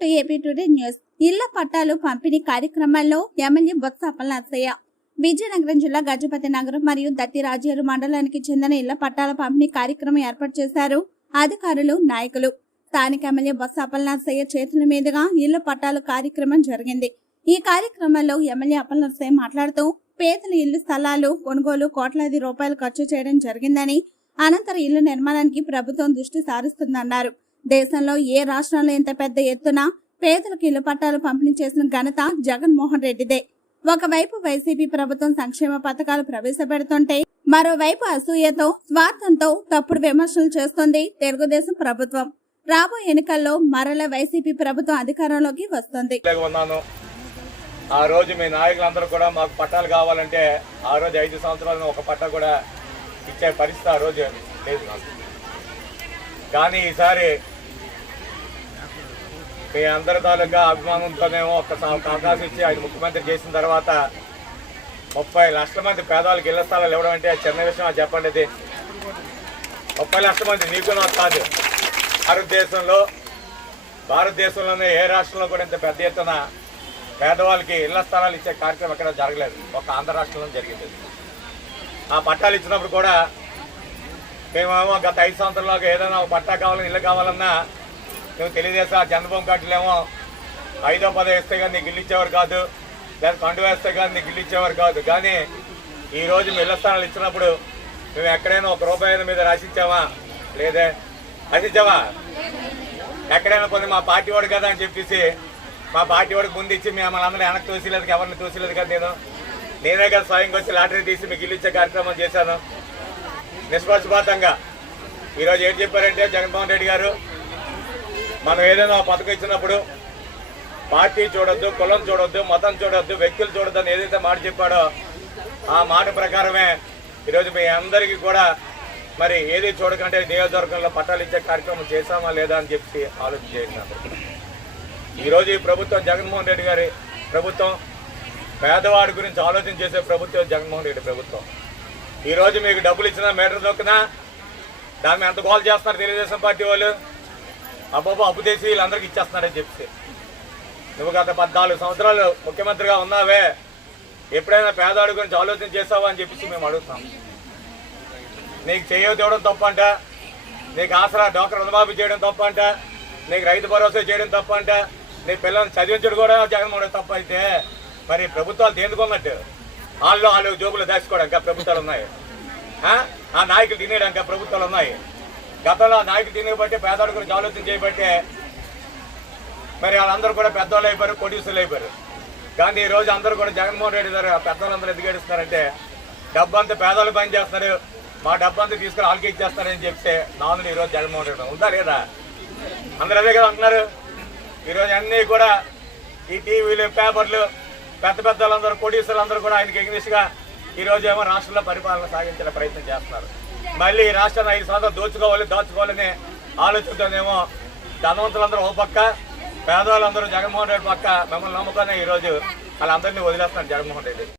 To AP today news. ఇళ్ళ పట్టాలు పంపిణీ కార్యక్రమాల్లో ఎమ్మెల్యే బొత్స అప్పలనరసయ్య విజయనగరం జిల్లా గజపతి నగరం మరియు దత్తిరాజేరు మండలానికి చెందిన ఇళ్ళ పట్టాల పంపిణీ కార్యక్రమం ఏర్పాటు చేశారు అధికారులు నాయకులు. స్థానిక ఎమ్మెల్యే బొత్స అప్పలనరసయ్య చేతుల మీదుగా ఇళ్ళ పట్టాలు కార్యక్రమం జరిగింది. ఈ కార్యక్రమంలో ఎమ్మెల్యే అప్పలనరసయ్య మాట్లాడుతూ పేదల ఇల్లు స్థలాలు కొనుగోలు కోట్లాది రూపాయలు ఖర్చు చేయడం జరిగిందని అనంతరం ఇల్లు నిర్మాణానికి ప్రభుత్వం దృష్టి సారిస్తుందన్నారు. దేశంలో ఏ రాష్ట్రంలో ఇంత పెద్ద ఎత్తున పేదలకు ఇళ్ళ పట్టాలు పంపిణీ చేసిన ఘనత జగన్మోహన్ రెడ్డిదే. ఒకవైపు వైసీపీ ప్రభుత్వం సంక్షేమ పథకాలు ప్రవేశపెడుతుంటే మరోవైపు అసూయతో స్వార్థంతో తప్పుడు విమర్శలు చేస్తుంది తెలుగుదేశం ప్రభుత్వం. రాబోయే ఎన్నికల్లో మరల వైసీపీ ప్రభుత్వం అధికారంలోకి వస్తుంది. ఉన్నాను. ఆ రోజు మీ నాయకులందరూ కూడా మాకు పట్టాలు కావాలంటే ఆ రోజు ఐదు సంవత్సరాలను ఒక పట్టా కూడా ఇచ్చే పరిస్థితి ఆ రోజు లేదు కానీ ఈసారి మీ అందరి తాలూకా అభిమానంతోనేమో ఒక్క ఒక అవకాశం ఇచ్చి ఆయన ముఖ్యమంత్రి చేసిన తర్వాత ముప్పై లక్షల మంది పేదవాళ్ళకి ఇళ్ళ స్థలాలు ఇవ్వడం అంటే చిన్న విషయం అది చెప్పండి ఇది ముప్పై లక్షల మంది నీకు నాకు కాదు భారతదేశంలో భారతదేశంలోనే ఏ రాష్ట్రంలో కూడా ఇంత పెద్ద ఎత్తున పేదవాళ్ళకి ఇళ్ళ స్థలాలు ఇచ్చే కార్యక్రమం ఎక్కడ జరగలేదు. ఒక ఆంధ్ర రాష్ట్రంలో జరిగింది. ఆ పట్టాలు ఇచ్చినప్పుడు కూడా మేమేమో గత ఐదు సంవత్సరాలకు ఏదైనా ఒక పట్టా కావాలన్నా ఇల్లు కావాలన్నా మేము తెలుగుదేశం చంద్రబాబు కార్డులేమో ఐదో పదో వేస్తే కానీ నీకు ఇచ్చేవారు కాదు లేదా కండు వేస్తే కానీ నీకు ఇచ్చేవారు కాదు. కానీ ఈరోజు రోజు ఇళ్ళ స్థానాలు ఇచ్చినప్పుడు మేము ఎక్కడైనా ఒక రూపాయి మీద రాసిచ్చామా లేదే. రాసిచ్చావా? ఎక్కడైనా కొన్ని మా పార్టీ వాడు కదా అని చెప్పేసి మా పార్టీ వాడికి ముందు ఇచ్చి మేము అందరూ వెనక్కి తోసిలేదు ఎవరిని తోసిలేదు కదా నేను. నేనే కదా స్వయంగా వచ్చి లాటరీ తీసి మీకు ఇల్లు ఇచ్చే కార్యక్రమం చేశాను. నిష్పక్షపాతంగా. ఈరోజు ఏం చెప్పారంటే జగన్మోహన్ రెడ్డి గారు మనం ఏదైనా పథకం ఇచ్చినప్పుడు పార్టీ చూడొద్దు కులం చూడొద్దు మతం చూడొద్దు వ్యక్తులు చూడొద్దు అని ఏదైతే మాట చెప్పాడో ఆ మాట ప్రకారమే ఈరోజు మీ అందరికీ కూడా మరి ఏది చూడకంటే నియోజకవర్గంలో పట్టాలు ఇచ్చే కార్యక్రమం చేశామా లేదా అని చెప్పి ఆలోచన చేసినారు ఈరోజు ఈ ప్రభుత్వం జగన్మోహన్ రెడ్డి గారి ప్రభుత్వం పేదవాడి గురించి ఆలోచన చేసే ప్రభుత్వం జగన్మోహన్ రెడ్డి ప్రభుత్వం. ఈరోజు మీకు డబ్బులు ఇచ్చినా మీటర్ దొక్కినా దాన్ని ఎంత గోల్ చేస్తున్నారు తెలుగుదేశం పార్టీ వాళ్ళు? అబ్బాబు అప్పు చేసి వీళ్ళందరికీ ఇచ్చేస్తున్నాడని చెప్తే నువ్వు గత పద్నాలుగు సంవత్సరాలు ముఖ్యమంత్రిగా ఉన్నావే. ఎప్పుడైనా పేదవాడి గురించి ఆలోచన చేసావా అని చెప్పేసి మేము అడుగుతాం. నీకు చేయవు తేవడం తప్పంట. నీకు ఆసరా డాక్టర్ రుణమాఫీ చేయడం తప్పంట. నీకు రైతు భరోసా చేయడం తప్పంట. నీ పిల్లల్ని చదివించడం కూడా జగన్మోహన్ తప్ప అయితే మరి ప్రభుత్వాలు దేనికొన్నట్టు వాళ్ళు వాళ్ళు జోబులు దాచుకోవడానికి ప్రభుత్వాలు ఉన్నాయి. ఆ? ఆ నాయకులు తినేయడానికి ప్రభుత్వాలు ఉన్నాయి. గతంలో నాయకులు తిని బట్టి పేదవాడి గురించి ఆలోచన చేయబట్టే మరి వాళ్ళందరూ కూడా పెద్దవాళ్ళు అయిపోయారు కొడ్యూసులు అయిపోయారు. కానీ ఈరోజు అందరూ కూడా జగన్మోహన్ రెడ్డి గారు ఆ పెద్దవాళ్ళందరూ ఎందుకు డబ్బు అంతా పేదవాళ్ళు పని చేస్తారు మా డబ్బు అంతా తీసుకుని వాళ్ళకి ఇచ్చేస్తారని చెప్తే నాన్న ఈరోజు జగన్మోహన్ రెడ్డి ఉందా లేదా? అందరూ అదే కదా అంటున్నారు. ఈరోజు అన్నీ కూడా ఈ టీవీలు పేపర్లు పెద్ద పెద్ద వాళ్ళందరూ కోటీశ్వరులు అందరూ కూడా ఆయనకి ఎగ్నిస్ట్గా ఈ రోజు ఏమో రాష్ట్రంలో పరిపాలన సాగించే ప్రయత్నం చేస్తున్నారు. మళ్ళీ ఈ రాష్ట్రాన్ని ఐదు శాతం దోచుకోవాలి దాచుకోవాలని ఆలోచిస్తేనేమో ధనవంతులందరూ ఓ పక్క పేదవాళ్ళందరూ జగన్మోహన్ రెడ్డి పక్క మిమ్మల్ని నమ్ముకొని ఈరోజు వాళ్ళందరినీ వదిలేస్తున్నారు జగన్మోహన్ రెడ్డి.